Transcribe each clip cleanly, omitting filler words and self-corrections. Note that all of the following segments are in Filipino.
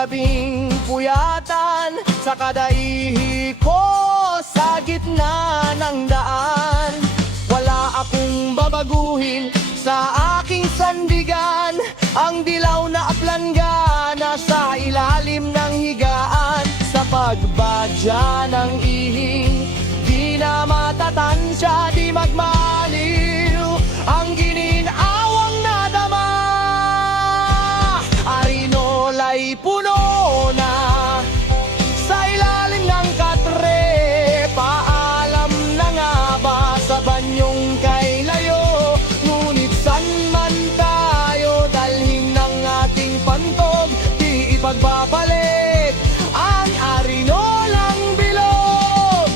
gabing puyatan sa kadaihi ko sa gitna ng daan. Wala akong babaguhin sa aking sandigan, ang dilaw na aplanga nasa ilalim ng higaan. Sa pagbadya ng ihing, di na matatansya, di magmaliw ang gininawang nadama. Arinola'y puno na sa ilalim ng katre. Paalam na nga ba sa banyong kay layo? Ngunit san man tayo dalhin ng ating pantog, di ipagpapalit ang arinolang bilog.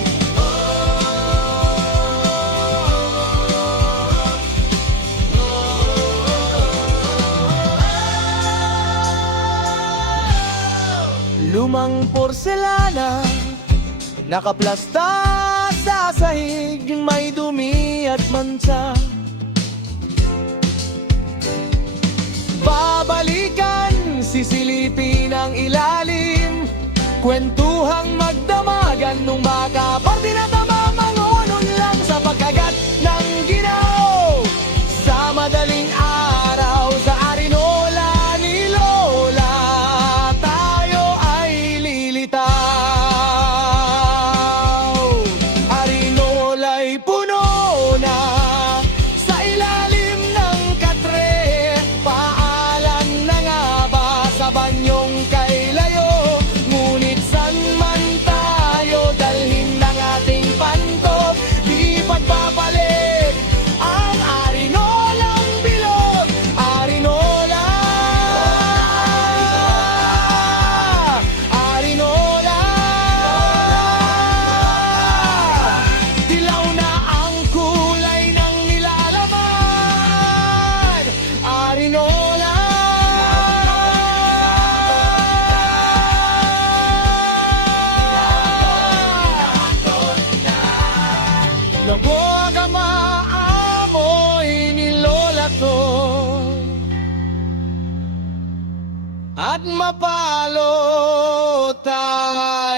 Lumang porselana, nakaplasta sa sahig, may dumi at mancha. Babalikan, sisilipin ang ilalim, kwentuhang magdamagan nung baka parte na tamamangonon lang sa pagkagat ng ginaw. Sa madaling araw, sa arinola ni Lola, tayo ay lilitaw. Arinola'y puno na sa ilalim ng katre. Paalan na nga ba sa banyong kay layo? Ngunit san man tayo dalhin ng ating pantog, di pagpapalit ang arinolang bilog. Arinola, arinola, dilaw na ang kulay ng nilalaman. Arinola, nabuwag ang maamoy ni Lola ko at mapalo tayo.